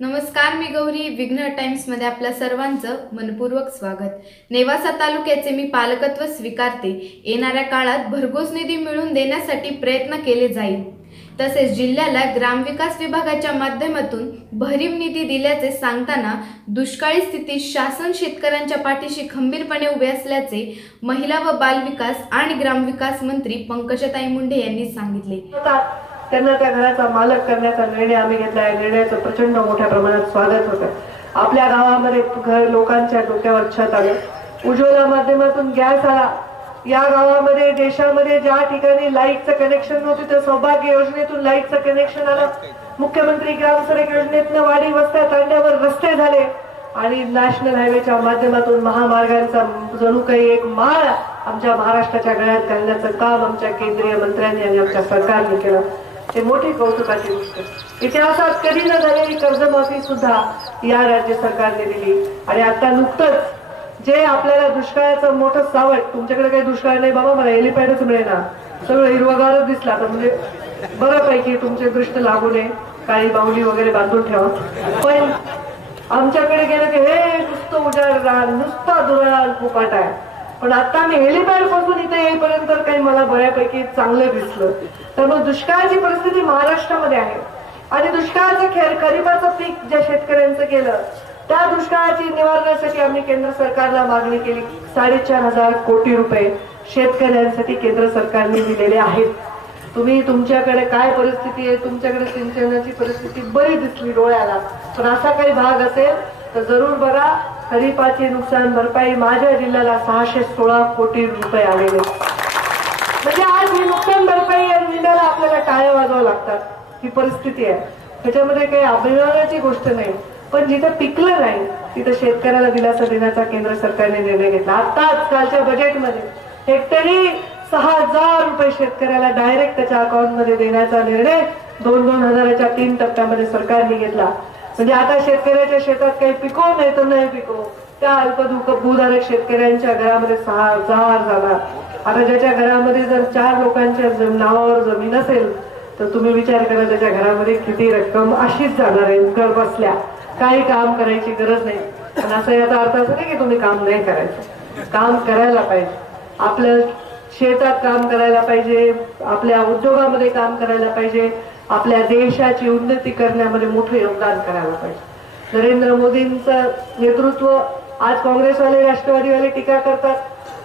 नमस्कार, मी गौरी. विघ्न टाइम्स मध्ये आपल्या सर्वांचं मनपूर्वक स्वागत. नेवासा तालुक्याचे मी पालकत्व स्वीकारते. येणाऱ्या काळात भरघोस निधी मिळवून देण्यासाठी प्रयत्न केले जाईल. तसेच जिल्ह्याला ग्रामविकास विभागाच्या माध्यमातून भरीव निधी दिल्याचे सांगताना दुष्काळी स्थितीत शासन शेतकऱ्यांच्या पाठीशी खंबीरपणे उभे असल्याचे महिला व बालविकास आणि ग्रामविकास मंत्री पंकजाताई मुंडे यांनी सांगितले. त्यांना त्या घराचा मालक करण्याचा निर्णय आम्ही घेतला आहे. निर्णयाचं प्रचंड मोठ्या प्रमाणात स्वागत होतं. आपल्या गावामध्ये घर लोकांच्या डोक्यावर छत आलं, उज्ज्वला माध्यमातून गॅस आला. या गावामध्ये देशामध्ये ज्या ठिकाणी लाईटचं कनेक्शन नव्हतं त्या सौभाग्य योजनेतून लाईटचं कनेक्शन आलं. मुख्यमंत्री ग्रामसडक योजनेतून वाडी वस्त्या तांड्यावर रस्ते झाले आणि नॅशनल हायवेच्या माध्यमातून महामार्गांचा जणू काही एक माळ आमच्या महाराष्ट्राच्या गळ्यात घालण्याचं काम आमच्या केंद्रीय मंत्र्यांनी आणि आमच्या सरकारने केलं. हे मोठी कौतुकाची गोष्ट. इतिहासात कधी न झालेली कर्जमाफी सुद्धा या राज्य सरकारने दिली. आणि आता नुकतंच जे आपल्याला दुष्काळाचं मोठं सावट, तुमच्याकडे काही दुष्काळ नाही बाबा, मला हेलिपॅडच मिळेना, सगळं हिरवगारच दिसला तर म्हणजे बऱ्यापैकी तुमचे दृष्ट लागू नये, काही बाहुली वगैरे बांधून ठेवा. पण आमच्याकडे गेलं की हे नुसतं उजाड रान, नुसता दुराळ फुपाट आहे. पण आता मी हेलिपॅड पासून इथे येईपर्यंत काही मला बऱ्यापैकी चांगलं दिसलं. त्यामुळे दुष्काळाची परिस्थिती महाराष्ट्रामध्ये आहे आणि दुष्काळाचं खरीपाचं पीक ज्या शेतकऱ्यांचं गेलं त्या दुष्काळाची निवारणासाठी आम्ही केंद्र सरकारला मागणी केली. 4,500 कोटी रुपये शेतकऱ्यांसाठी केंद्र सरकारने दिलेले आहेत. तुम्ही तुमच्याकडे काय परिस्थिती आहे, तुमच्याकडे सिंचनाची परिस्थिती बरी दिसली डोळ्याला, पण असा काही भाग असेल तर जरूर बघा. खरीपाची नुकसान भरपाई माझ्या जिल्ह्याला 616 कोटी रुपये आलेले. म्हणजे आज ही नुकसान भरपाई या जिल्ह्याला आपल्याला टाळ्या वाजवाव्या लागतात. ही परिस्थिती आहे, त्याच्यामध्ये काही अभिमानाची गोष्ट नाही. पण जिथं पिकलं नाही तिथं शेतकऱ्याला दिलासा देण्याचा केंद्र सरकारने निर्णय घेतला. आताच कालच्या बजेटमध्ये हेक्टरी 6,000 रुपये शेतकऱ्याला डायरेक्ट त्याच्या अकाउंटमध्ये देण्याचा निर्णय 2-2 हजाराच्या 3 टप्प्यामध्ये सरकारने घेतला. म्हणजे आता शेतकऱ्याच्या शेतात काही पिको नाही तर नाही पिको, त्या भूधारक शेतकऱ्यांच्या घरामध्ये 6,000 झाला. आता ज्याच्या घरामध्ये जर 4 लोकांच्या नावावर जमीन असेल तर तुम्ही विचार करा त्याच्या घरामध्ये किती रक्कम अशीच जाणार आहे. घर बसल्या काही काम करायची गरज नाही. पण असं याचा अर्थ असं नाही की तुम्ही काम नाही करायचं, काम करायला पाहिजे. आपल्या शेतात काम करायला पाहिजे, आपल्या उद्योगामध्ये काम करायला पाहिजे, आपल्या देशाची उन्नती करण्यामध्ये मोठं योगदान करायला पाहिजे. नरेंद्र मोदींचं नेतृत्व, आज काँग्रेसवाले राष्ट्रवादीवाले टीका करतात,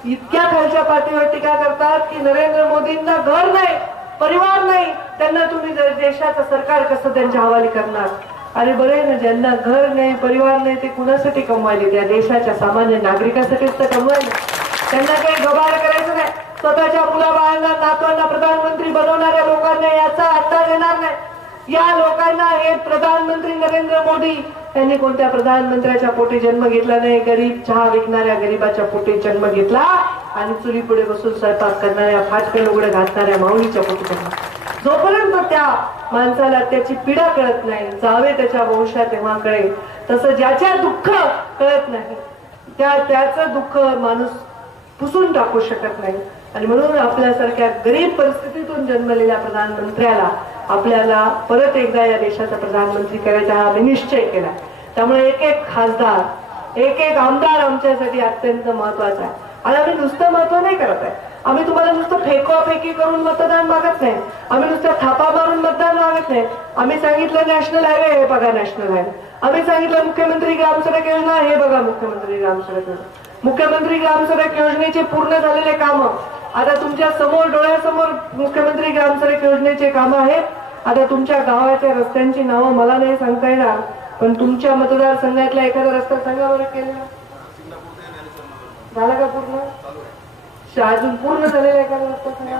इतक्या खालच्या पातळीवर टीका करतात की नरेंद्र मोदींना घर नाही, परिवार नाही, त्यांना तुम्ही देशाचं सरकार कसं त्यांच्या हवाली करणार. अरे बरे ना, ज्यांना घर नाही परिवार नाही ते कुणासाठी कमवायले? त्या देशाच्या सामान्य नागरिकासाठीच तर कमवायले. त्यांना काही गबाळ करायचं नाही. स्वतःच्या मुलाबाळांना नातवांना प्रधानमंत्री बनवणाऱ्या लोकांना याचा अंदाज येणार नाही. या लोकांना हे प्रधानमंत्री नरेंद्र मोदी यांनी कोणत्या प्रधानमंत्र्याच्या पोटी जन्म घेतला नाही. गरीब चहा विकणाऱ्या गरीबाच्या पोटी जन्म घेतला आणि चुली पुढे बसून स्वयंपाक करणाऱ्या फाटके लुगडे घातणाऱ्या माऊलीच्या पोटी जन्म. जोपर्यंत त्या माणसाला त्याची पीडा कळत नाही, जावे त्याच्या वंशात तेव्हा कळेल. तसं ज्याच्या दुःख कळत नाही त्याचं दुःख माणूस पुसून टाकू शकत नाही. आणि म्हणून आपल्यासारख्या गरीब परिस्थितीतून जन्मलेल्या प्रधानमंत्र्याला आपल्याला परत एकदा या देशाचा प्रधानमंत्री करायचा हा आम्ही निश्चय केला. त्यामुळे एक खासदार, एक आमदार आमच्यासाठी अत्यंत महत्वाचा आहे. आणि आम्ही नुसतं महत्व नाही करत आहे. आम्ही तुम्हाला नुसतं फेकवाफेकी करून मतदान मागत नाही, आम्ही नुसतं थापा मारून मतदान मागत नाही. आम्ही सांगितलं नॅशनल हायवे हे बघा नॅशनल हायवे, आम्ही सांगितलं मुख्यमंत्री ग्रामसडक योजना हे बघा मुख्यमंत्री ग्रामसडक योजना. मुख्यमंत्री ग्रामसडक योजनेचे पूर्ण झालेले काम आता तुमच्या समोर डोळ्यासमोर मुख्यमंत्री ग्रामसडक योजनेचे काम आहेत. आता तुमच्या गावाच्या रस्त्यांची नावं मला नाही सांगता येणार, पण तुमच्या मतदारसंघातला एखादा रस्ता सांगा बरं केलेला झाला का पूर्ण? अजून पूर्ण झालेला एखादा रस्ता सांगा.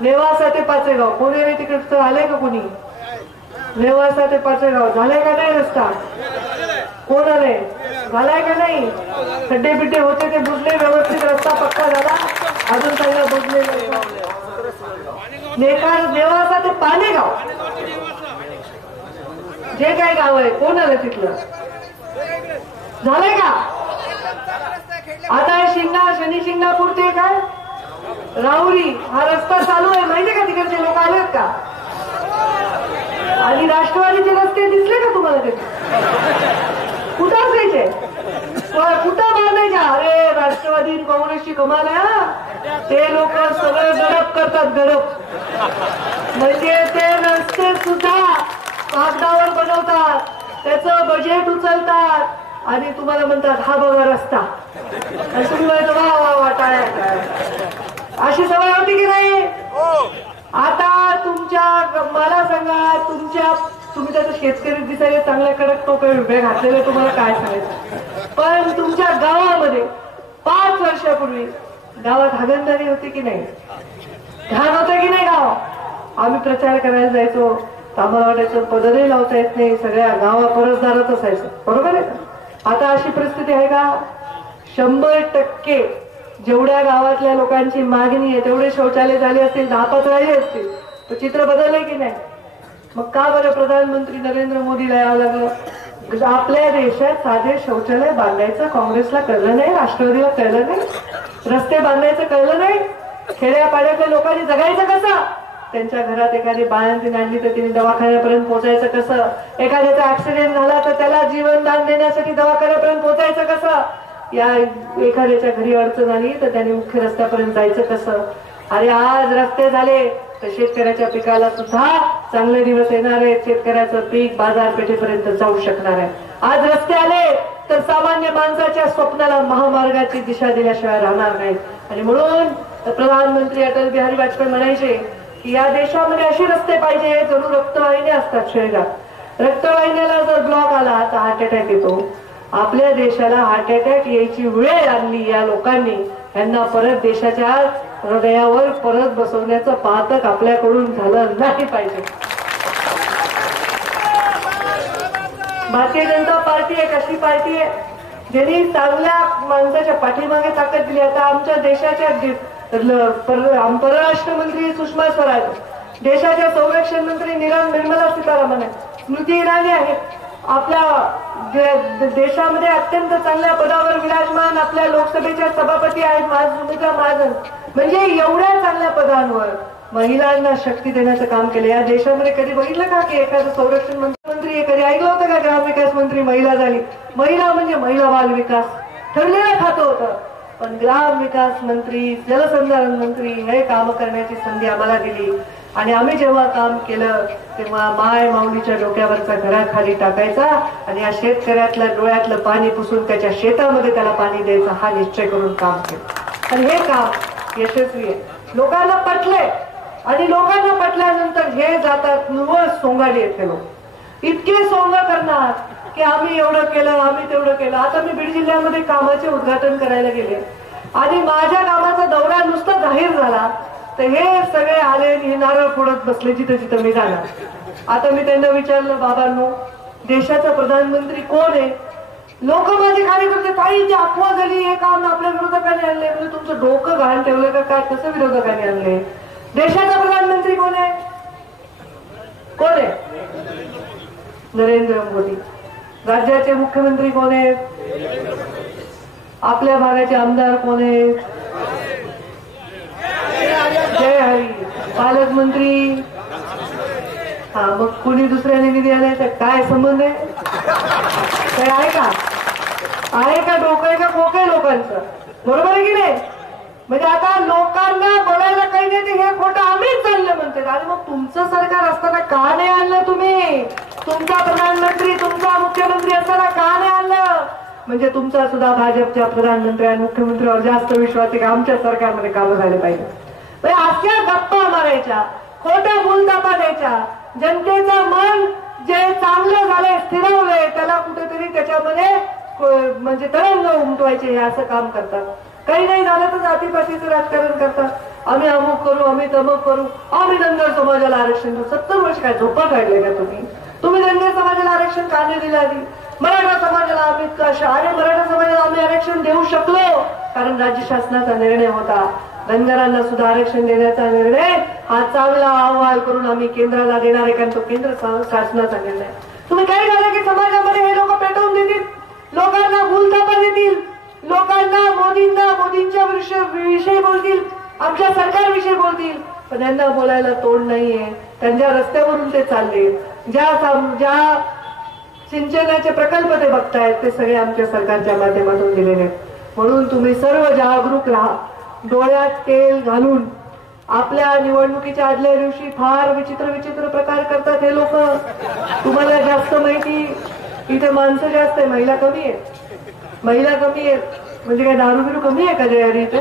नेवासा ते पाचेगाव कोणी नाही तिकडचं आलंय का कोणी? नेवासा ते पाचेगाव झालाय का नाही रस्ता? कोण आलंय? झालाय का नाही? खड्डे बिड्डे होते ते बुजले, व्यवस्थित रस्ता पक्का झाला. अजून सांगा बुजले. नेवासा ते पालेगाव जे काय गाव आहे कोण आलं तिथलं? झालंय का? आता शनी शिंगणापूर ते काय राहुरी हा रस्ता चालू आहे माहितीये का? तिकडचे लोक आलेत का? आणि राष्ट्रवादीचे रस्ते दिसले का तुम्हाला? गावामध्ये कुठं असायचे कुठं बांधायच्या? अरे राष्ट्रवादी काँग्रेसची कमाल आहे हा. ते लोक सगळं गडप करतात, गडप म्हणजे ते रस्ते सुद्धा कागदावर बनवतात, त्याचं बजेट उचलतात आणि तुम्हाला म्हणतात हा बघा रस्ता, आणि तुम्ही म्हणता वा वा वा टाळ्या. अशी सवय होती की नाही? आता मला सांगा, तुम्ही त्याचं शेतकरी दिसायला चांगल्या कडक टोपे उभे घातलेले, तुम्हाला काय सांगायचं. पण तुमच्या गावामध्ये 5 वर्षापूर्वी गावात हागणदारी होती की नाही? घाण होतं की नाही गाव? आम्ही प्रचार करायला जायचो, आम्हाला वाटायचं पदरही लावता येत नाही, सगळ्या गावा परसदारच असायचं, बरोबर आहे का? आता अशी परिस्थिती आहे का? 100% जेवढ्या गावातल्या लोकांची मागणी आहे तेवढे शौचालय झाले असतील, 10-5 राहिले असतील, तर चित्र बदललंय की नाही? मग का बरं प्रधानमंत्री नरेंद्र मोदीला यावं लागलं? आपल्या देशात साधे शौचालय बांधायचं काँग्रेसला कळलं नाही, राष्ट्रवादीला कळलं नाही, रस्ते बांधायचं कळलं नाही, खेड्यापाड्यातल्या लोकांनी जगायचं कसं? त्यांच्या घरात एखादी बाळंतीण आणली तर तिने दवाखान्यापर्यंत पोहोचायचं कसं? एखाद्याचा ऍक्सिडेंट झाला तर त्याला जीवनदान देण्यासाठी दवाखान्यापर्यंत पोहोचायचं कसं? या एखाद्याच्या घरी अडचण आली तर त्याने मुख्य रस्त्यापर्यंत जायचं कसं? अरे आज रस्ते झाले तर शेतकऱ्याच्या पिकाला सुद्धा चांगले दिवस येणार आहेत, शेतकऱ्याचं पीक बाजारपेठेपर्यंत जाऊ शकणार आहे. आज रस्ते आले तर सामान्य माणसाच्या स्वप्नाला महामार्गाची दिशा दिल्याशिवाय राहणार नाही. आणि म्हणून प्रधानमंत्री अटल बिहारी वाजपेयी म्हणायचे की या देशामध्ये अशी रस्ते पाहिजे जणू रक्तवाहिन्या असतात शरीरात. रक्तवाहिन्याला जर ब्लॉक आला तर हार्ट अटॅक येतो. आपल्या देशाला हार्ट अटॅक यायची वेळ आणली या लोकांनी. यांना परत देशाच्या हृदयावर परत बसवण्याचं पातक आपल्याकडून झालं नाही पाहिजे. भारतीय जनता पार्टी एक अशी पार्टी आहे ज्यांनी चांगल्या माणसाच्या पाठीमागे ताकद दिली. आता आमच्या देशाच्या परराष्ट्र मंत्री सुषमा स्वराज, देशाच्या संरक्षण मंत्री निर्मला सीतारामन आहे, स्मृती इराणी आहे, आपल्या देशामध्ये अत्यंत चांगल्या पदावर विराजमान आपल्या लोकसभेच्या सभापती आहेत सुमित्रा महाजन. म्हणजे एवढ्या चांगल्या पदांवर महिलांना शक्ती देण्याचं काम केलं. या देशामध्ये कधी बघितलं का की एखादं संरक्षण मंत्री कधी ऐकलं होतं का ग्रामविकास मंत्री महिला झाली? महिला म्हणजे महिला बाल विकास ठरलेलं खातं होतं, पण ग्रामविकास मंत्री, जलसंधारण मंत्री हे काम करण्याची संधी आम्हाला दिली. आणि आम्ही जेव्हा काम केलं तेव्हा माय माऊलीच्या डोक्यावरचा घरा खाली टाकायचा आणि या शेतकऱ्यातल्या डोळ्यातलं पाणी पुसून त्याच्या शेतामध्ये त्याला पाणी द्यायचा हा निश्चय करून काम केलं. आणि हे काम यशस्वी आहे. लोकांना पटलंय आणि लोकांना पटल्यानंतर हे जातात निव्वळ सोंगाडी येते. लोक इतके सोंग करणार की आम्ही एवढं केलं, आम्ही तेवढं केलं. आता मी बीड जिल्ह्यामध्ये कामाचे उद्घाटन करायला गेले आणि माझ्या कामाचा दौरा नुसता जाहीर झाला तर हे सगळे आले हे नारळ फोडत बसले जिथे जिथं मी जाणार. आता मी त्यांना विचारलं, बाबांनो देशाचा प्रधानमंत्री कोण आहे? लोक माझे कार्यकर्ते काही जी अफवा झाली हे काम आपल्या विरोधकांनी आणले. म्हणजे तुमचं डोकं घाण ठेवलं का काय? कसं विरोधकांनी आणले? देशाचा प्रधानमंत्री कोण आहे? कोण आहे? नरेंद्र मोदी. राज्याचे मुख्यमंत्री कोण आहेत? आपल्या भागाचे आमदार कोण आहेत? जय हरी. पालकमंत्री हा, मग कुणी दुसऱ्याने निधी आणायचा काय संबंध आहे? काय आहे का? आहे का? डोकं आहे का खोकं आहे लोकांचं? बरोबर आहे की नाही? म्हणजे आता लोकांना बोलायला काही नाही ते हे खोटं आम्हीच चाललं म्हणते. आणि मग तुमचं सरकार असताना का नाही आणलं तुम्ही? तुमचा प्रधानमंत्री, तुमचा मुख्यमंत्री असताना का नाही आणलं? म्हणजे तुमचा सुद्धा भाजपच्या प्रधानमंत्री आणि मुख्यमंत्र्यावर जास्त विश्वास आहे का आमच्या सरकारमध्ये कामं झाले पाहिजे. अशा गप्पा मारायच्या, खोट्या बोलतापा द्यायच्या, जनतेचं मन जे चांगलं झालंय, स्थिरवलंय त्याला कुठेतरी त्याच्यामध्ये म्हणजे तरंग उमटवायचे हे असं काम करतात. काही नाही झालं तर जातीपातीचं राजकारण करतात. आम्ही अमुक करू, आम्ही तमुक करू, आम्ही धनगर समाजाला आरक्षण देऊ. 70 वर्ष काय झोपा काढले का तुम्ही? तुम्ही धनगर समाजाला आरक्षण का नाही दिलं आधी? मराठा समाजाला आम्ही अरे मराठा समाजाला आम्ही आरक्षण देऊ शकलो कारण राज्य शासनाचा निर्णय होता. धनगरांना सुद्धा आरक्षण देण्याचा निर्णय हा चांगला अहवाल करून आम्ही केंद्राला देणार आहे कारण तो केंद्र शासनाचा निर्णय. तुम्ही काय झालं की समाजामध्ये हे लोक पेटवून देतील, लोकांना भूलथापा देतील, लोकांना मोदींच्या विषयी बोलतील, आमच्या सरकारविषयी बोलतील, पण त्यांना बोलायला तोंड नाहीये. त्यांच्या रस्त्यावरून ते चालले. ज्या सिंचनाचे प्रकल्प ते बघतायत ते सगळे आमच्या सरकारच्या माध्यमातून दिलेले आहेत। म्हणून तुम्ही सर्व जागरूक राहा, डोळ्यात तेल घालून। आपल्या निवडणुकीच्या आदल्या दिवशी फार विचित्र विचित्र प्रकार करतात हे लोक। तुम्हाला जास्त माहिती, इथे माणसं जास्त आहे, महिला कमी आहेत। महिला कमी आहेत म्हणजे काय दारू बिरू कमी आहे का जयारी इथे?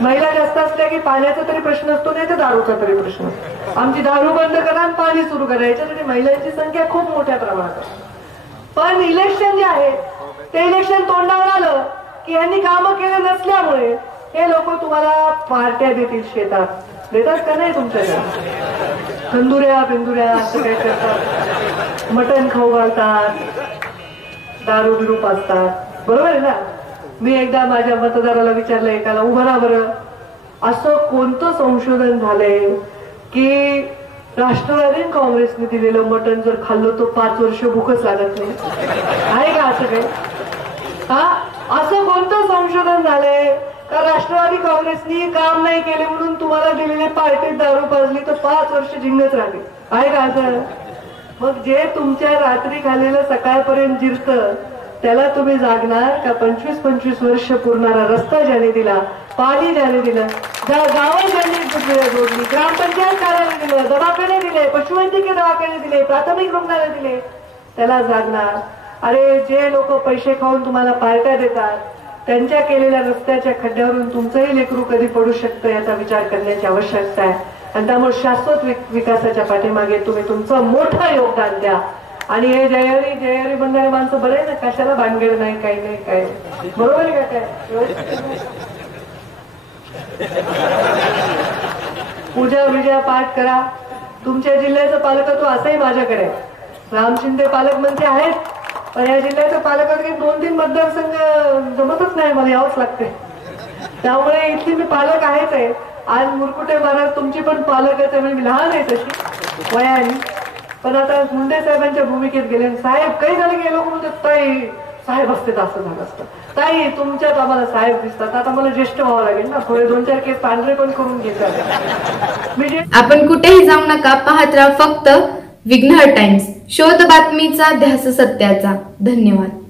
महिला जास्त असल्या की पाण्याचा तरी प्रश्न असतो, नाही तर दारूचा तरी प्रश्न। आमची दारू बंद करा आणि पाणी सुरू करा, याच्यासाठी महिलांची संख्या खूप मोठ्या प्रमाणात आहे। पण इलेक्शन जे आहे ते इलेक्शन तोंडावर आलं की यांनी कामं केले नसल्यामुळे हे लोक तुम्हाला पार्ट्या देतील, शेतात देतात का नाही तुमच्याकडे? तंदुऱ्या बिंदुऱ्या असं काय करतात, मटण खाऊ घालतात, दारू बिरू पाजतात, बरोबर आहे ना? मी एकदा माझ्या मतदाराला विचारलं, एकाला उभं राहा बरं, असं कोणतं संशोधन झालंय की राष्ट्रवादी काँग्रेसने दिलेलं मटण जर खाल्लं तर 5 वर्ष भूकच लागत नाही? आहे का असं काही? हा, असं कोणतं संशोधन झालंय का राष्ट्रवादी काँग्रेसनी काम नाही केले म्हणून तुम्हाला दिलेले पार्टीत दारू पाजली तर 5 वर्ष झिंगच राहिली? आहे का असं? मग जे तुमच्या रात्री खाल्लेलं सकाळपर्यंत जिरतं त्याला तुम्ही जागणार का? 25-25 वर्ष पुरणारा रस्ता ज्याने दिला, पाणी ज्याने दिलं, गावं ज्यांनी जोडली, ग्रामपंचायत कार्यालय दिलं, दवाखाने दिले, पशुवैद्यकीय दवाखाने दिले, प्राथमिक रुग्णालय दिले, त्याला जागणार? अरे जे लोक पैसे खाऊन तुम्हाला पार्ट्या देतात त्यांच्या केलेल्या रस्त्याच्या खड्ड्यावरून तुमचंही लेकरू कधी पडू शकतं याचा विचार करण्याची आवश्यकता आहे। आणि त्यामुळे शाश्वत विकासाच्या पाठीमागे तुम्ही तुमचं मोठं योगदान द्या। आणि हे जयारी म्हणणारे माणसं बरे आहे ना, कशाला भानगड नाही, काही नाही, काय बरोबर आहे का? काय पूजा विजया पाठ करा। तुमच्या जिल्ह्याचं पालकत्व असंही माझ्याकडे, राम शिंदे पालकमंत्री आहेत, पण या जिल्ह्याचं पालकत्व 2-3 मतदारसंघ जमतच नाही, मला यावंच लागते। त्यामुळे इथली मी पालक आहेच आहे। आज मुरकुटे महाराज तुमची पण पालकच आहे, म्हणजे मी लहान आहे तशी वयाने, पण आता मुंडे साहेबांच्या भूमिकेत गेले। साहेब काही झालं की लोक म्हणतात ताई साहेब असते तर असं झालं असतं, ताई तुमच्यात आम्हाला साहेब दिसतात, आता मला ज्येष्ठ व्हावं लागेल ना, थोडे 2-4 केस पांढरे पण करून घेतात। आपण कुठेही जाऊ नका, पाहत राहा फक्त विघ्नहर टाइम्स, शोध बातमीचा ध्यास सत्याचा। धन्यवाद।